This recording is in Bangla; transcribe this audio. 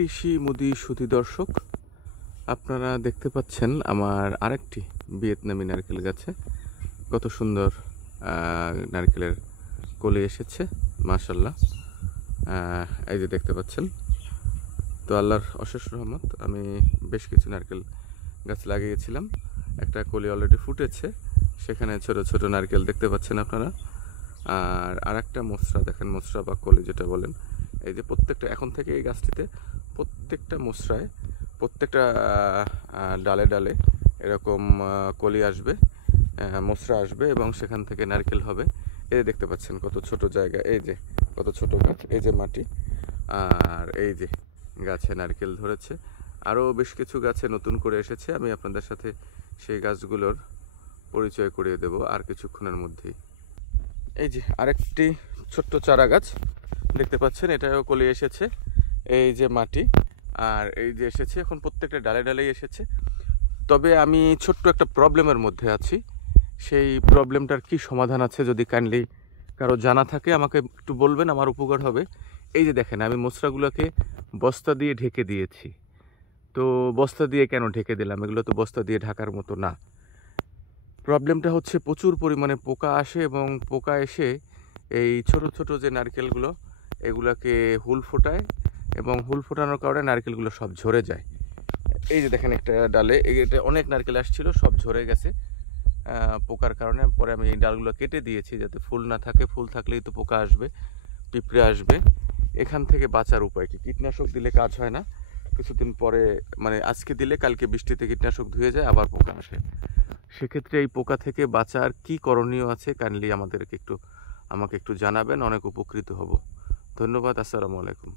কৃষি মুদি সুধী দর্শক, আপনারা দেখতে পাচ্ছেন আমার আরেকটি ভিয়েতনামি নারকেল গাছে কত সুন্দর নারকেলের কলি এসেছে। মাশাল্লাহ, এই যে দেখতে পাচ্ছেন। তো আল্লাহর অশেষ রহমত, আমি বেশ কিছু নারকেল গাছ লাগিয়েছিলাম, একটা কলি অলরেডি ফুটেছে, সেখানে ছোট ছোট নারকেল দেখতে পাচ্ছেন আপনারা। আর আরেকটা মোসরা দেখেন, মোসরা বা কলি যেটা বলেন, এই যে প্রত্যেকটা এখন থেকে এই গাছটিতে প্রত্যেকটা মোসরায় প্রত্যেকটা ডালে ডালে এরকম কলি আসবে, মোসরা আসবে এবং সেখান থেকে নারকেল হবে। এই যে দেখতে পাচ্ছেন কত ছোট জায়গা, এই যে কত ছোট গাছ, এই যে মাটি, আর এই যে গাছে নারকেল ধরেছে। আরও বেশ কিছু গাছে নতুন করে এসেছে, আমি আপনাদের সাথে সেই গাছগুলোর পরিচয় করিয়ে দেব আর কিছুক্ষণের মধ্যেই। এই যে আরেকটি ছোট্ট চারা গাছ দেখতে পাচ্ছেন, এটাও কলি এসেছে, এই যে মাটি, আর এই যে এসেছে এখন প্রত্যেকটা ডালে ডালেই এসেছে। তবে আমি ছোট্ট একটা প্রবলেমের মধ্যে আছি, সেই প্রবলেমটার কি সমাধান আছে যদি কাইন্ডলি কারো জানা থাকে আমাকে একটু বলবেন, আমার উপকার হবে। এই যে দেখেন, আমি মোসরাগুলোকে বস্তা দিয়ে ঢেকে দিয়েছি। তো বস্তা দিয়ে কেন ঢেকে দিলাম? এগুলো তো বস্তা দিয়ে ঢাকার মতো না। প্রবলেমটা হচ্ছে প্রচুর পরিমাণে পোকা আসে এবং পোকা এসে এই ছোট ছোট যে নারকেলগুলো এগুলোকে হুল ফোটায় এবং হুল ফোটানোর কারণে নারকেলগুলো সব ঝরে যায়। এই যে দেখেন একটা ডালে এটা অনেক নারকেল আসছিল, সব ঝরে গেছে পোকার কারণে। পরে আমি এই ডালগুলো কেটে দিয়েছি যাতে ফুল না থাকে, ফুল থাকলেই তো পোকা আসবে, পিঁপড়ে আসবে। এখান থেকে বাঁচার উপায় কি? কীটনাশক দিলে কাজ হয় না, কিছুদিন পরে মানে আজকে দিলে কালকে বৃষ্টিতে কীটনাশক ধুয়ে যায়, আবার পোকা আসে। সেক্ষেত্রে এই পোকা থেকে বাঁচার কি করণীয় আছে কাইন্ডলি আমাকে একটু জানাবেন, অনেক উপকৃত হব। ধন্যবাদ। আসসালামু আলাইকুম।